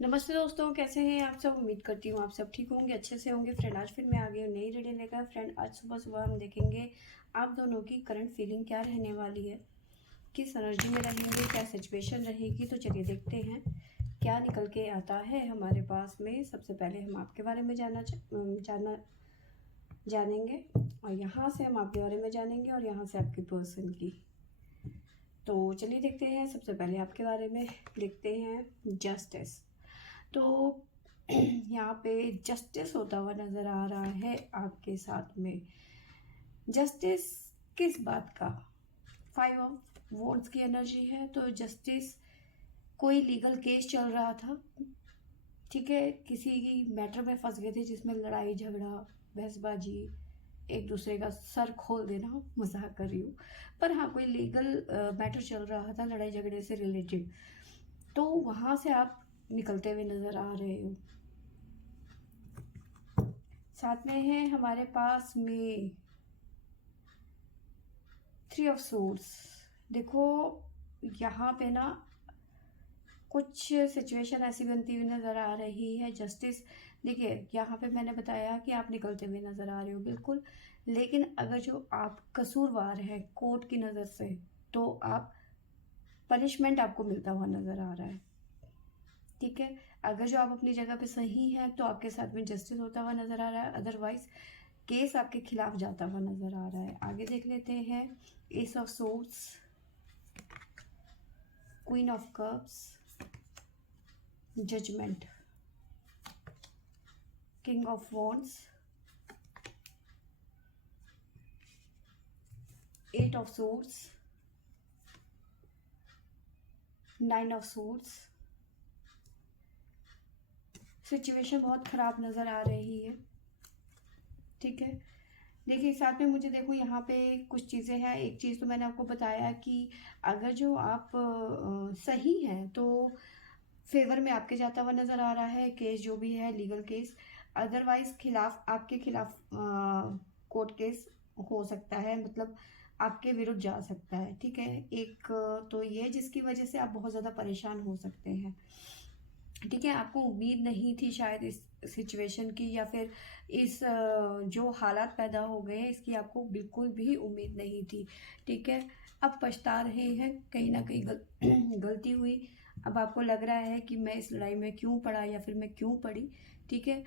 नमस्ते दोस्तों, कैसे हैं आप सब। उम्मीद करती हूँ आप सब ठीक होंगे, अच्छे से होंगे। फ्रेंड आज फिर मैं आ गई हूँ नई रीडिंग लेकर। फ्रेंड आज सुबह सुबह हम देखेंगे आप दोनों की करंट फीलिंग क्या रहने वाली है, किस एनर्जी में रहेंगे, क्या सिचुएशन रहेगी। तो चलिए देखते हैं क्या निकल के आता है हमारे पास में। सबसे पहले हम आपके बारे में जानेंगे, और यहाँ से हम आपके बारे में जानेंगे, और यहाँ से आपके पर्सन की। तो चलिए देखते हैं। सबसे पहले आपके बारे में देखते हैं जस्टिस। तो यहाँ पे जस्टिस होता हुआ नज़र आ रहा है आपके साथ में। जस्टिस किस बात का? 5 ऑफ वॉन्ड्स की एनर्जी है। तो जस्टिस, कोई लीगल केस चल रहा था, ठीक है, किसी की मैटर में फंस गए थे जिसमें लड़ाई झगड़ा बहसबाजी, एक दूसरे का सर खोल देना, मजाक कर रही हूँ, पर हाँ कोई लीगल मैटर चल रहा था लड़ाई झगड़े से रिलेटेड। तो वहाँ से आप निकलते हुए नज़र आ रहे हो। साथ में है हमारे पास में 3 ऑफ सोर्ड्स। देखो यहाँ पे ना कुछ सिचुएशन ऐसी बनती हुई नज़र आ रही है। जस्टिस, देखिए यहाँ पे मैंने बताया कि आप निकलते हुए नज़र आ रहे हो, बिल्कुल। लेकिन अगर जो आप कसूरवार हैं कोर्ट की नज़र से, तो आप पनिशमेंट आपको मिलता हुआ नज़र आ रहा है, ठीक है। अगर जो आप अपनी जगह पे सही हैं तो आपके साथ में जस्टिस होता हुआ नज़र आ रहा है, अदरवाइज केस आपके खिलाफ जाता हुआ नज़र आ रहा है। आगे देख लेते हैं। Ace of swords, queen of cups, judgement, king of wands, 8 of swords, 9 of swords. Situation बहुत ख़राब नज़र आ रही है, ठीक है। देखिए साथ में मुझे देखो यहाँ पे कुछ चीज़ें हैं। एक चीज़ तो मैंने आपको बताया कि अगर जो आप सही हैं तो फेवर में आपके जाता हुआ नज़र आ रहा है केस, जो भी है लीगल केस। अदरवाइज खिलाफ, आपके खिलाफ कोर्ट केस हो सकता है, मतलब आपके विरुद्ध जा सकता है, ठीक है। एक तो ये जिसकी वजह से आप बहुत ज़्यादा परेशान हो सकते हैं, ठीक है। आपको उम्मीद नहीं थी शायद इस सिचुएशन की, या फिर इस जो हालात पैदा हो गए हैं इसकी आपको बिल्कुल भी उम्मीद नहीं थी, ठीक है। अब पछता रहे हैं, कहीं ना कहीं गलती हुई। अब आपको लग रहा है कि मैं इस लड़ाई में क्यों पड़ा, या फिर मैं क्यों पड़ी, ठीक है।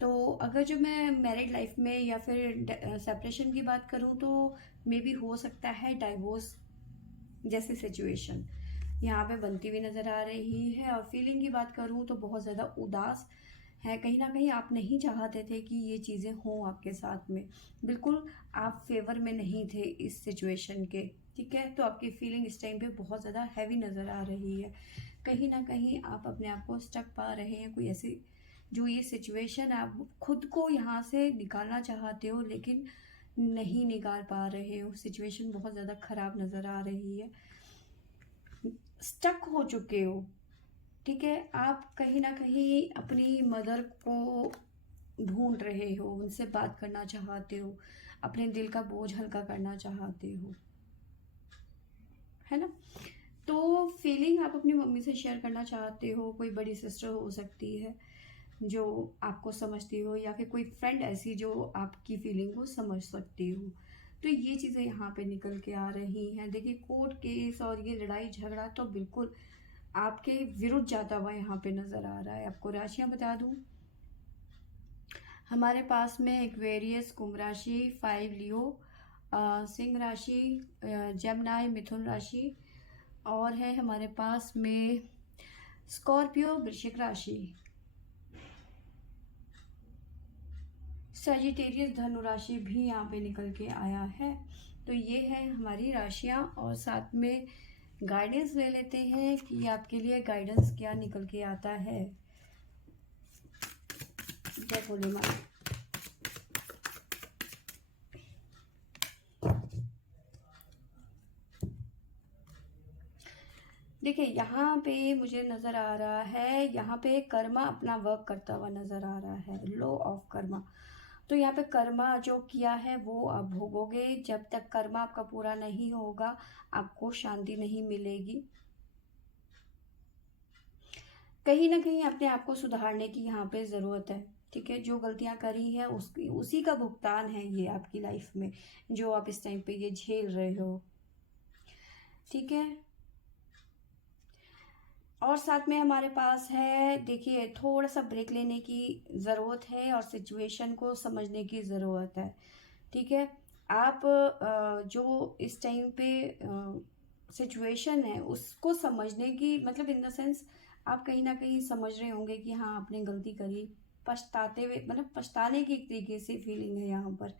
तो अगर जो मैं मैरिड लाइफ में या फिर सेपरेशन की बात करूं, तो मे बी हो सकता है डाइवोर्स जैसी सिचुएशन यहाँ पे बनती हुई नज़र आ रही है। और फीलिंग की बात करूँ तो बहुत ज़्यादा उदास है, कहीं ना कहीं आप नहीं चाहते थे कि ये चीज़ें हों आपके साथ में, बिल्कुल आप फेवर में नहीं थे इस सिचुएशन के, ठीक है। तो आपकी फीलिंग इस टाइम पे बहुत ज़्यादा हैवी नज़र आ रही है। कहीं ना कहीं आप अपने आप को स्टक पा रहे हैं, कोई ऐसी जो ये सिचुएशन आप खुद को यहाँ से निकालना चाहते हो लेकिन नहीं निकाल पा रहे हो। सिचुएशन बहुत ज़्यादा ख़राब नज़र आ रही है, स्टक हो चुके हो, ठीक है। आप कहीं ना कहीं अपनी मदर को ढूंढ रहे हो, उनसे बात करना चाहते हो, अपने दिल का बोझ हल्का करना चाहते हो, है ना। तो फीलिंग आप अपनी मम्मी से शेयर करना चाहते हो। कोई बड़ी सिस्टर हो सकती है जो आपको समझती हो, या फिर कोई फ्रेंड ऐसी जो आपकी फीलिंग को समझ सकती हो। तो ये चीज़ें यहाँ पे निकल के आ रही हैं। देखिए कोर्ट केस और ये लड़ाई झगड़ा तो बिल्कुल आपके विरुद्ध जाता हुआ यहाँ पे नज़र आ रहा है। आपको राशियाँ बता दूँ, हमारे पास में एक्वेरियस, कुंभ राशि, 5 लियो, सिंह राशि, जेमिनी, मिथुन राशि, और है हमारे पास में स्कॉर्पियो, वृश्चिक राशि, सजिटेरियस, धनु राशि भी यहाँ पे निकल के आया है। तो ये है हमारी राशियाँ, और साथ में गाइडेंस ले लेते हैं कि आपके लिए गाइडेंस क्या निकल के आता है। जय भोले माँ। देखिए यहाँ पे मुझे नज़र आ रहा है, यहाँ पे कर्मा अपना वर्क करता हुआ नज़र आ रहा है, लॉ ऑफ कर्मा। तो यहाँ पे कर्मा जो किया है वो आप भोगोगे। जब तक कर्मा आपका पूरा नहीं होगा आपको शांति नहीं मिलेगी। कहीं ना कहीं अपने आप को सुधारने की यहाँ पे ज़रूरत है। ठीक है, जो गलतियाँ करी है उसी का भुगतान है ये आपकी लाइफ में, जो आप इस टाइम पे ये झेल रहे हो। ठीक है, और साथ में हमारे पास है, देखिए थोड़ा सा ब्रेक लेने की ज़रूरत है और सिचुएशन को समझने की ज़रूरत है। ठीक है, आप जो इस टाइम पे सिचुएशन है उसको समझने की, मतलब इन द सेंस आप कहीं ना कहीं समझ रहे होंगे कि हाँ आपने गलती करी, पछताते हुए, मतलब पछताने की एक तरीके से फीलिंग है यहाँ पर।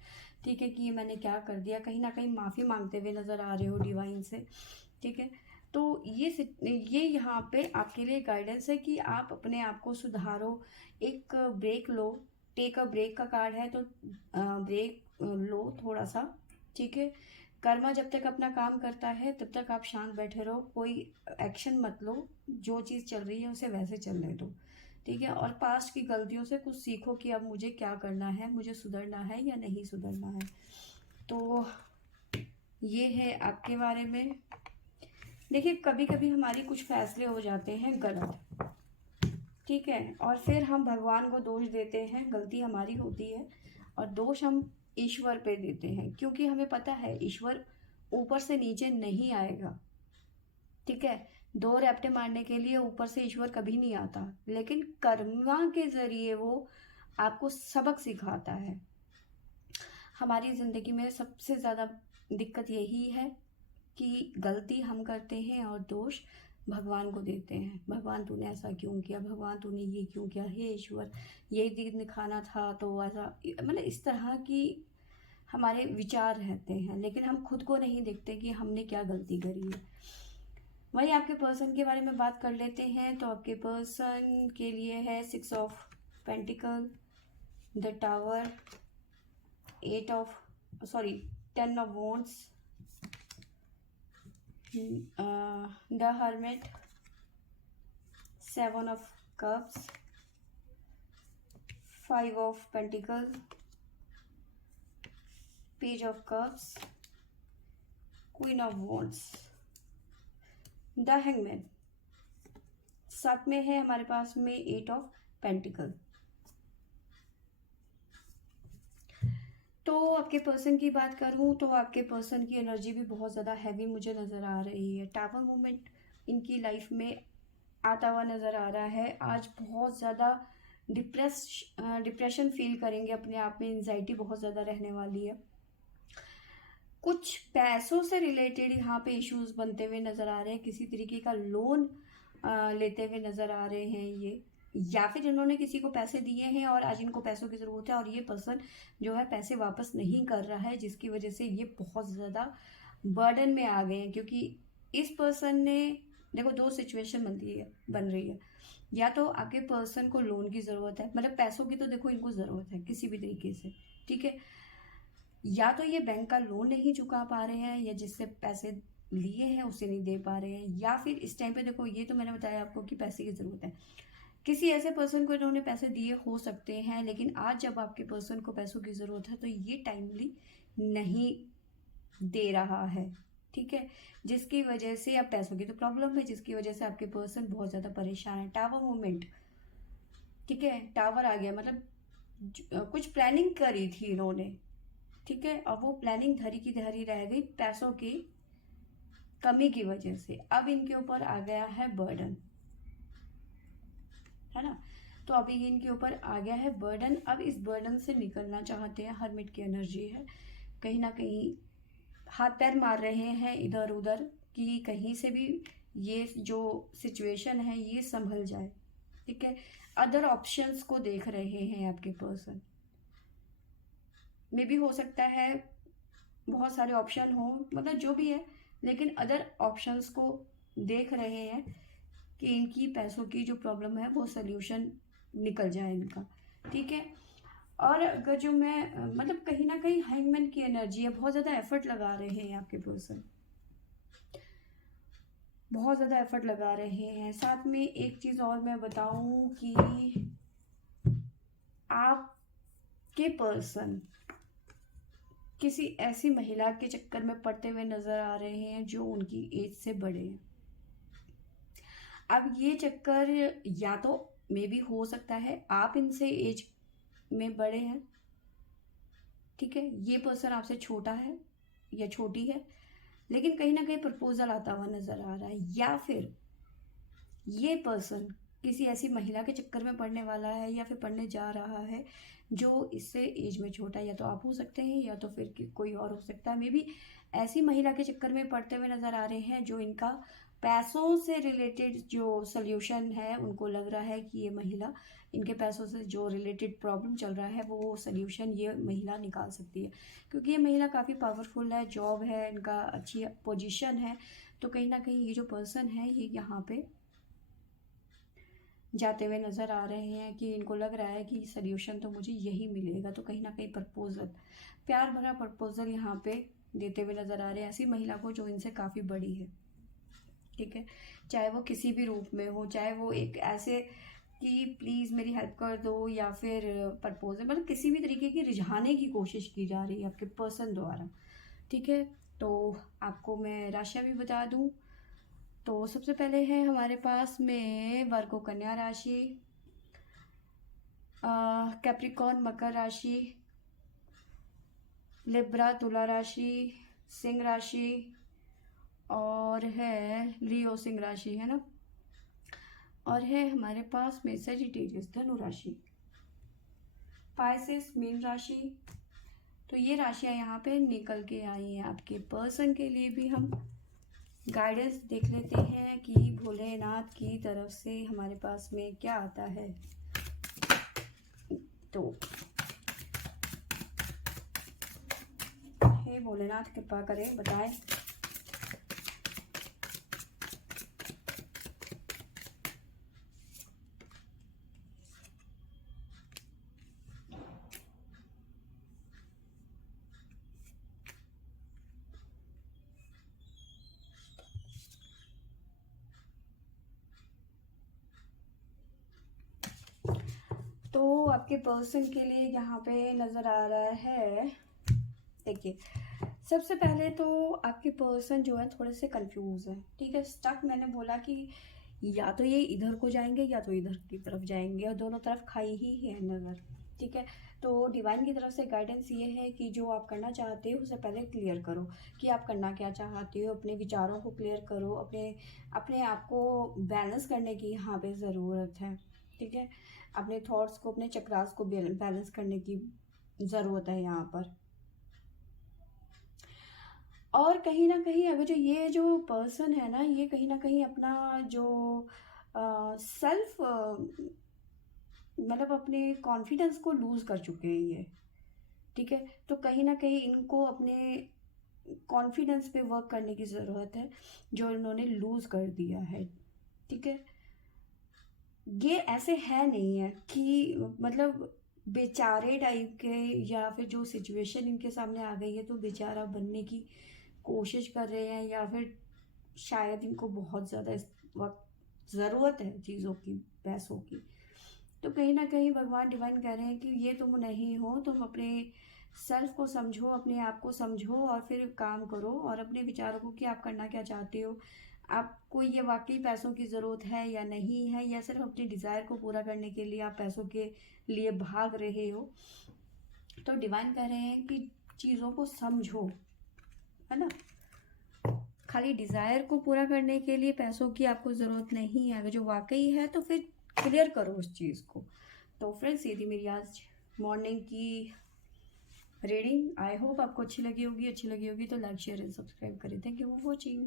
ठीक है, कि ये मैंने क्या कर दिया, कहीं ना कहीं माफ़ी मांगते हुए नज़र आ रहे हो डिवाइन से। ठीक है, तो ये यहाँ पे आपके लिए गाइडेंस है कि आप अपने आप को सुधारो, एक ब्रेक लो। टेक अ ब्रेक का कार्ड है, तो ब्रेक लो थोड़ा सा। ठीक है, कर्मा जब तक अपना काम करता है तब तक आप शांत बैठे रहो, कोई एक्शन मत लो, जो चीज़ चल रही है उसे वैसे चलने दो। ठीक है, और पास्ट की गलतियों से कुछ सीखो कि अब मुझे क्या करना है, मुझे सुधरना है या नहीं सुधरना है। तो ये है आपके बारे में। देखिए कभी कभी हमारी कुछ फैसले हो जाते हैं गलत, ठीक है, और फिर हम भगवान को दोष देते हैं, गलती हमारी होती है, और दोष हम ईश्वर पे देते हैं, क्योंकि हमें पता है ईश्वर ऊपर से नीचे नहीं आएगा। ठीक है, दो रैप्टे मारने के लिए ऊपर से ईश्वर कभी नहीं आता, लेकिन कर्मा के जरिए वो आपको सबक सिखाता है। हमारी जिंदगी में सबसे ज़्यादा दिक्कत यही है कि गलती हम करते हैं और दोष भगवान को देते हैं। भगवान तूने ऐसा क्यों किया, भगवान तूने ये क्यों किया, हे ईश्वर ये दिन दिखाना था तो ऐसा, मतलब इस तरह की हमारे विचार रहते हैं, लेकिन हम खुद को नहीं देखते कि हमने क्या गलती करी है। वही आपके पर्सन के बारे में बात कर लेते हैं। तो आपके पर्सन के लिए है 6 of pentacle, the tower, 10 of wands, the hermit, 7 of cups, 5 of pentacle, page of cups, queen of wands, the hangman. साथ में है हमारे पास में 8 ऑफ पेंटिकल। तो आपके पर्सन की बात करूं तो आपके पर्सन की एनर्जी भी बहुत ज़्यादा हैवी मुझे नज़र आ रही है। टावर मूवमेंट इनकी लाइफ में आता हुआ नज़र आ रहा है। आज बहुत ज़्यादा डिप्रेशन फील करेंगे अपने आप में, एंजाइटी बहुत ज़्यादा रहने वाली है। कुछ पैसों से रिलेटेड यहाँ पे इश्यूज बनते हुए नज़र आ रहे हैं, किसी तरीके का लोन लेते हुए नज़र आ रहे हैं ये, या फिर इन्होंने किसी को पैसे दिए हैं और आज इनको पैसों की ज़रूरत है और ये पर्सन जो है पैसे वापस नहीं कर रहा है, जिसकी वजह से ये बहुत ज़्यादा बर्डन में आ गए हैं। क्योंकि इस पर्सन ने, देखो दो सिचुएशन बन रही है, या तो आपके पर्सन को लोन की ज़रूरत है, मतलब पैसों की तो देखो इनको ज़रूरत है किसी भी तरीके से, ठीक है, या तो ये बैंक का लोन नहीं चुका पा रहे हैं, या जिससे पैसे लिए हैं उसे नहीं दे पा रहे हैं, या फिर इस टाइम पे देखो ये तो मैंने बताया आपको कि पैसे की ज़रूरत है, किसी ऐसे पर्सन को इन्होंने पैसे दिए हो सकते हैं, लेकिन आज जब आपके पर्सन को पैसों की ज़रूरत है तो ये टाइमली नहीं दे रहा है। ठीक है, जिसकी वजह से अब पैसों की तो प्रॉब्लम है, जिसकी वजह से आपके पर्सन बहुत ज़्यादा परेशान है। टावर मूवमेंट, ठीक है, टावर आ गया, मतलब कुछ प्लानिंग करी थी इन्होंने, ठीक है, और वो प्लानिंग धरी की धरी रह गई पैसों की कमी की वजह से। अब इनके ऊपर आ गया है बर्डन, है ना, तो अभी इनके ऊपर आ गया है बर्डन। अब इस बर्डन से निकलना चाहते हैं, हर्मिट की एनर्जी है, कहीं ना कहीं हाथ पैर मार रहे हैं इधर उधर कि कहीं से भी ये जो सिचुएशन है ये संभल जाए। ठीक है, अदर ऑप्शंस को देख रहे हैं आपके पर्सन, मे भी हो सकता है बहुत सारे ऑप्शन हो, मतलब जो भी है, लेकिन अदर ऑप्शंस को देख रहे हैं कि इनकी पैसों की जो प्रॉब्लम है वो सोल्यूशन निकल जाए इनका। ठीक है, और अगर जो मैं मतलब कहीं ना कहीं हैंगमैन की एनर्जी है, बहुत ज़्यादा एफर्ट लगा रहे हैं आपके पर्सन, बहुत ज़्यादा एफर्ट लगा रहे हैं। साथ में एक चीज़ और मैं बताऊं कि आपके पर्सन किसी ऐसी महिला के चक्कर में पड़ते हुए नजर आ रहे हैं जो उनकी एज से बड़े हैं। अब ये चक्कर या तो मे भी हो सकता है आप इनसे एज में बड़े हैं, ठीक है, ये पर्सन आपसे छोटा है या छोटी है, लेकिन कहीं ना कहीं प्रपोजल आता हुआ नजर आ रहा है, या फिर ये पर्सन किसी ऐसी महिला के चक्कर में पड़ने वाला है या फिर पड़ने जा रहा है जो इससे एज में छोटा है। या तो आप हो सकते हैं या तो फिर कोई और हो सकता है। मे बी ऐसी महिला के चक्कर में पड़ते हुए नजर आ रहे हैं जो इनका पैसों से रिलेटेड जो सोल्यूशन है, उनको लग रहा है कि ये महिला, इनके पैसों से जो रिलेटेड प्रॉब्लम चल रहा है वो सोल्यूशन ये महिला निकाल सकती है, क्योंकि ये महिला काफ़ी पावरफुल है, जॉब है इनका, अच्छी पोजीशन है। तो कहीं ना कहीं ये जो पर्सन है ये यहाँ पे जाते हुए नज़र आ रहे हैं कि इनको लग रहा है कि सल्यूशन तो मुझे यही मिलेगा। तो कहीं ना कहीं प्रपोजल, प्यार भरा प्रपोजल यहाँ पे देते हुए नज़र आ रहे हैं ऐसी महिला को जो इनसे काफ़ी बड़ी है, ठीक है, चाहे वो किसी भी रूप में हो, चाहे वो एक ऐसे कि प्लीज़ मेरी हेल्प कर दो, या फिर प्रपोजल, मतलब किसी भी तरीके की रिझाने की कोशिश की जा रही है आपके पर्सन द्वारा, ठीक है। तो आपको मैं राशियाँ भी बता दूँ। तो सबसे पहले है हमारे पास में वर्गो कन्या राशि, कैप्रिकॉर्न मकर राशि, लिब्रा तुला राशि, सिंह राशि, और है लियो सिंह राशि, है ना, और है हमारे पास में सजिटेरियस धनु राशि, पाइसेस मीन राशि। तो ये राशियाँ यहाँ पे निकल के आई हैं। आपके पर्सन के लिए भी हम गाइडेंस देख लेते हैं कि भोलेनाथ की तरफ से हमारे पास में क्या आता है। तो हे भोलेनाथ कृपा करें, बताएं। तो आपके पर्सन के लिए यहाँ पे नज़र आ रहा है, देखिए सबसे पहले तो आपके पर्सन जो है थोड़े से कंफ्यूज है, ठीक है, स्टक। मैंने बोला कि या तो ये इधर को जाएंगे या तो इधर की तरफ जाएंगे, और दोनों तरफ खाई ही है नज़र, ठीक है। तो डिवाइन की तरफ से गाइडेंस ये है कि जो आप करना चाहते हो उसे पहले क्लियर करो कि आप करना क्या चाहते हो, अपने विचारों को क्लियर करो, अपने अपने आप को बैलेंस करने की यहाँ पे ज़रूरत है, ठीक है। अपने थॉट्स को, अपने चक्रास को बैलेंस करने की ज़रूरत है यहाँ पर। और कहीं ना कहीं अगर जो ये जो पर्सन है ना, ये कहीं ना कहीं अपना जो सेल्फ, मतलब अपने कॉन्फिडेंस को लूज़ कर चुके हैं ये, ठीक है। तो कहीं ना कहीं इनको अपने कॉन्फिडेंस पे वर्क करने की ज़रूरत है, जो इन्होंने लूज़ कर दिया है, ठीक है। ये ऐसे है नहीं है कि मतलब बेचारे टाइप के, या फिर जो सिचुएशन इनके सामने आ गई है तो बेचारा बनने की कोशिश कर रहे हैं, या फिर शायद इनको बहुत ज़्यादा इस वक्त ज़रूरत है चीज़ों की, पैसों की। तो कहीं ना कहीं भगवान डिवाइन कह रहे हैं कि ये तुम नहीं हो, तुम अपने सेल्फ को समझो, अपने आप को समझो, और फिर काम करो, और अपने विचारों को कि आप करना क्या चाहते हो, आपको ये वाकई पैसों की ज़रूरत है या नहीं है, या सिर्फ अपनी डिज़ायर को पूरा करने के लिए आप पैसों के लिए भाग रहे हो। तो डिवाइन कह रहे हैं कि चीज़ों को समझो, है ना, खाली डिज़ायर को पूरा करने के लिए पैसों की आपको ज़रूरत नहीं है। अगर जो वाकई है तो फिर क्लियर करो उस चीज़ को। तो फ्रेंड्स, ये थी मेरी आज मॉर्निंग की रीडिंग। आई होप आपको अच्छी लगी होगी। अच्छी लगी होगी तो लाइक शेयर एंड सब्सक्राइब करें। Thank you for watching.